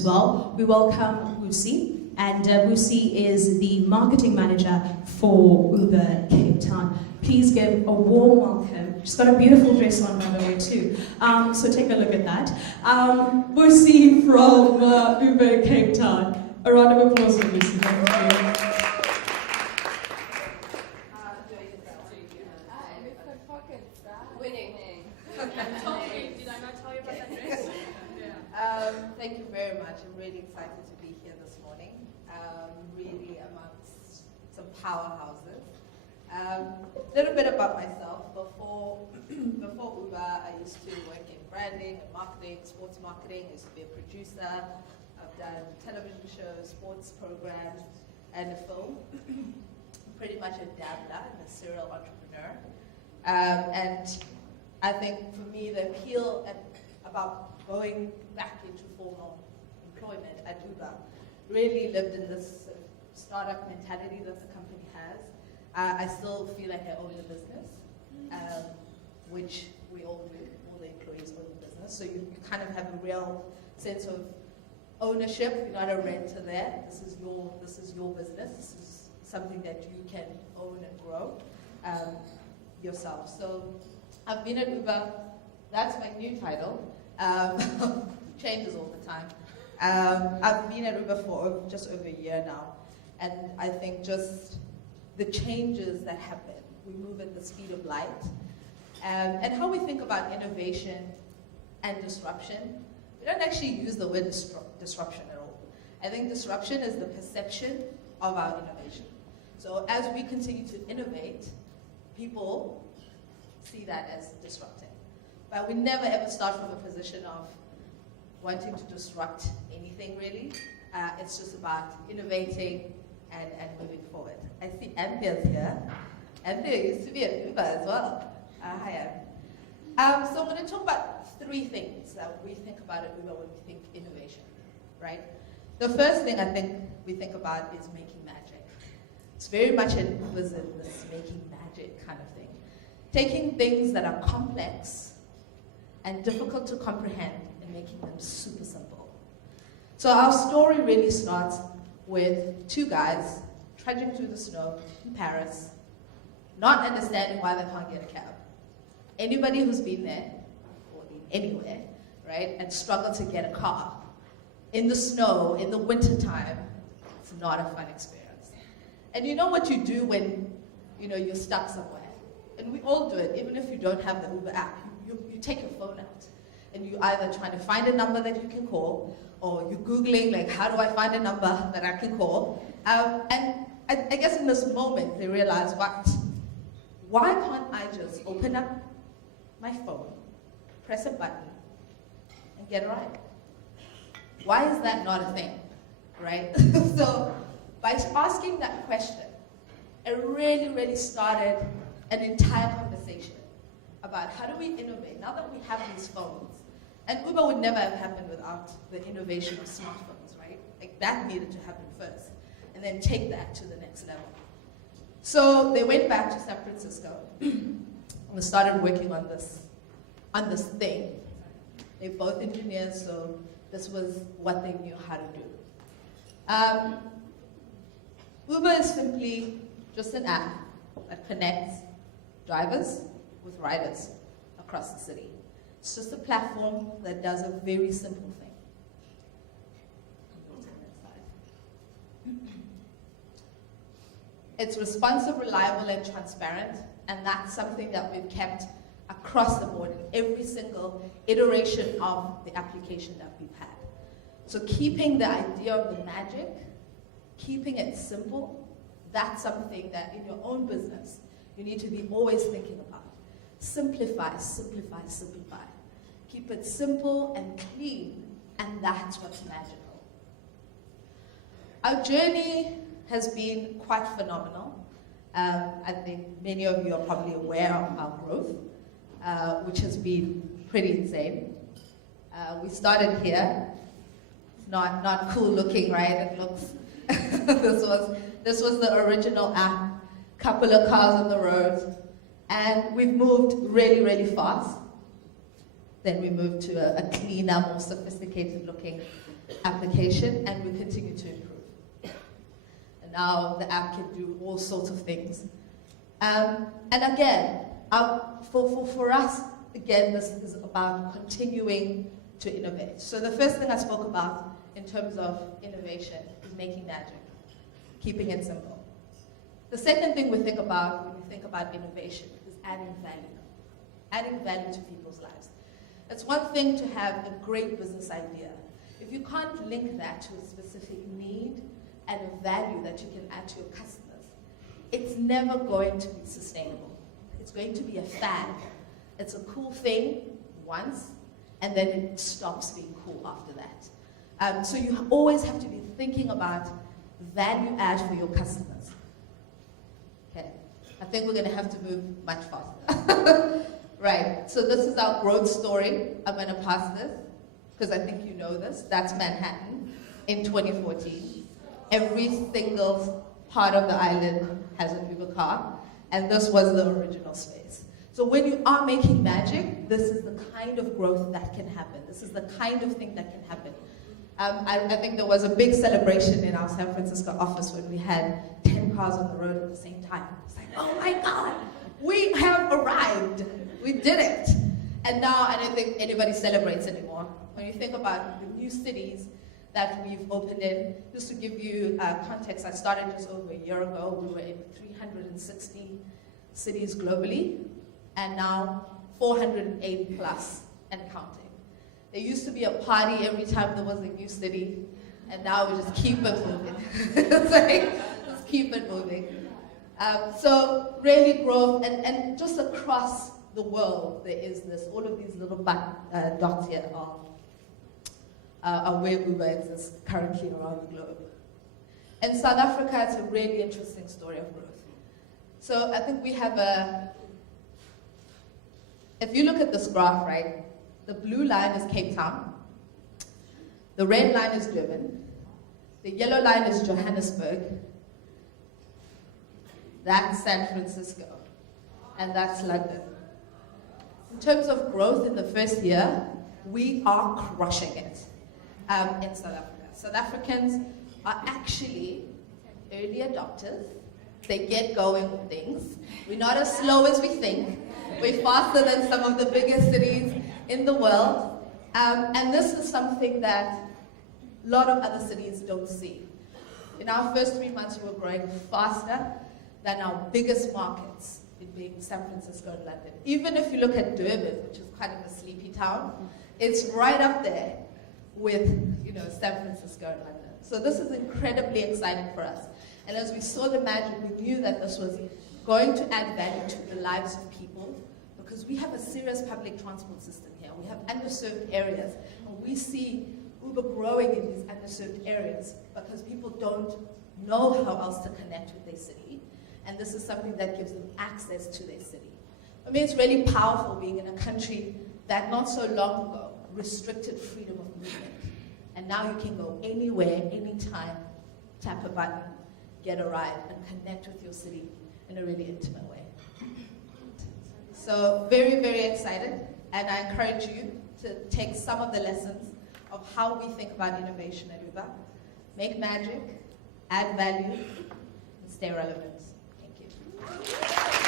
as well. We welcome Busi, and Busi is the marketing manager for Uber Cape Town. Please give a warm welcome. She's got a beautiful dress on, by the way, too. So take a look at that. Busi from Uber Cape Town. A round of applause for Busi. Thank you. Did I not tell you about that dress? Thank you very much. I'm really excited to be here this morning. Really amongst some powerhouses. A little bit about myself. Before Uber, I used to work in branding and marketing, sports marketing. I used to be a producer. I've done television shows, sports programs, and a film. Pretty much a dabbler and a serial entrepreneur. And I think for me, the appeal about going back into formal employment at Uber really lived in this sort of startup mentality that the company has. I still feel like I own the business, which we all do. All the employees own the business. So you kind of have a real sense of ownership. You're not a renter there. This is your business. This is something that you can own and grow yourself. So I've been at Uber. That's my new title. Changes all the time. I've been at Uber for just over a year now, and I think just the changes that happen, we move at the speed of light, and how we think about innovation and disruption. We don't actually use the word disruption at all. I think disruption is the perception of our innovation. So as we continue to innovate, people see that as disrupting. But we never ever start from a position of wanting to disrupt anything really. It's just about innovating and moving forward. I see Anthea's here. Anthea used to be at Uber as well. Hi, Anne. So I'm going to talk about three things that we think about at Uber when we think innovation, right? The first thing I think we think about is making magic. It's very much in Uber's in this making magic kind of thing. Taking things that are complex and difficult to comprehend and making them super simple. So our story really starts with two guys trudging through the snow in Paris, not understanding why they can't get a cab. Anybody who's been there, or been anywhere, right, and struggled to get a car, in the snow, in the winter time, it's not a fun experience. And you know what you do when you're stuck somewhere? And we all do it, even if you don't have the Uber app. You take your phone out, and you either trying to find a number that you can call, or you're Googling, like, how do I find a number that I can call? And I guess in this moment, they realize, why can't I just open up my phone, press a button, and get a ride? Why is that not a thing, right? So by asking that question, it really, really started an entire conversation about how do we innovate now that we have these phones. And Uber would never have happened without the innovation of smartphones, right? Like that needed to happen first, and then take that to the next level. So they went back to San Francisco and started working on this thing. They're both engineers, so this was what they knew how to do. Uber is simply just an app that connects drivers with riders across the city. It's just a platform that does a very simple thing. It's responsive, reliable, and transparent, and that's something that we've kept across the board in every single iteration of the application that we've had. So keeping the idea of the magic, keeping it simple, that's something that in your own business, you need to be always thinking about. Simplify, simplify, simplify. Keep it simple and clean, and that's what's magical. Our journey has been quite phenomenal. I think many of you are probably aware of our growth, which has been pretty insane. We started here. It's not cool looking, right? It looks. this was the original app. Couple of cars on the road, and we've moved really, really fast. Then we moved to a cleaner, more sophisticated looking application, and we continue to improve. And now the app can do all sorts of things. And again, for us, again, this is about continuing to innovate. So the first thing I spoke about in terms of innovation is making magic, keeping it simple. The second thing we think about when we think about innovation is adding value to people's lives. It's one thing to have a great business idea. If you can't link that to a specific need and a value that you can add to your customers, it's never going to be sustainable. It's going to be a fad. It's a cool thing once, and then it stops being cool after that. So you always have to be thinking about value add for your customers. Okay, I think we're going to have to move much faster. Right, so this is our growth story. I'm going to pass this, because I think you know this. That's Manhattan in 2014. Every single part of the island has an Uber car, and this was the original space. So when you are making magic, this is the kind of growth that can happen. This is the kind of thing that can happen. I think there was a big celebration in our San Francisco office when we had 10 cars on the road at the same time. It's like, oh my God, we have arrived. We did it. And now I don't think anybody celebrates anymore. When you think about the new cities that we've opened in, just to give you context, I started just over a year ago. We were in 360 cities globally, and now 408 plus and counting. There used to be a party every time there was a new city, and now we just keep it moving. It's like, just keep it moving. So really growth, and just across the world, there is this, all of these little dots here are where Uber exists currently around the globe. In South Africa, it's a really interesting story of growth. So I think we have if you look at this graph, right, the blue line is Cape Town, the red line is Durban, the yellow line is Johannesburg, that's San Francisco, and that's London. In terms of growth in the first year, we are crushing it in South Africa. South Africans are actually early adopters. They get going with things. We're not as slow as we think. We're faster than some of the biggest cities in the world. And this is something that a lot of other cities don't see. In our first 3 months, we were growing faster than our biggest markets, it being San Francisco and London. Even if you look at Durban, which is kind of a sleepy town, it's right up there with, San Francisco and London. So this is incredibly exciting for us. And as we saw the magic, we knew that this was going to add value to the lives of people, because we have a serious public transport system here. We have underserved areas, and we see Uber growing in these underserved areas because people don't know how else to connect with their city. And this is something that gives them access to their city. I mean, it's really powerful being in a country that not so long ago restricted freedom of movement. And now you can go anywhere, anytime, tap a button, get a ride, and connect with your city in a really intimate way. So very, very excited. And I encourage you to take some of the lessons of how we think about innovation at Uber. Make magic, add value, and stay relevant. Thank you.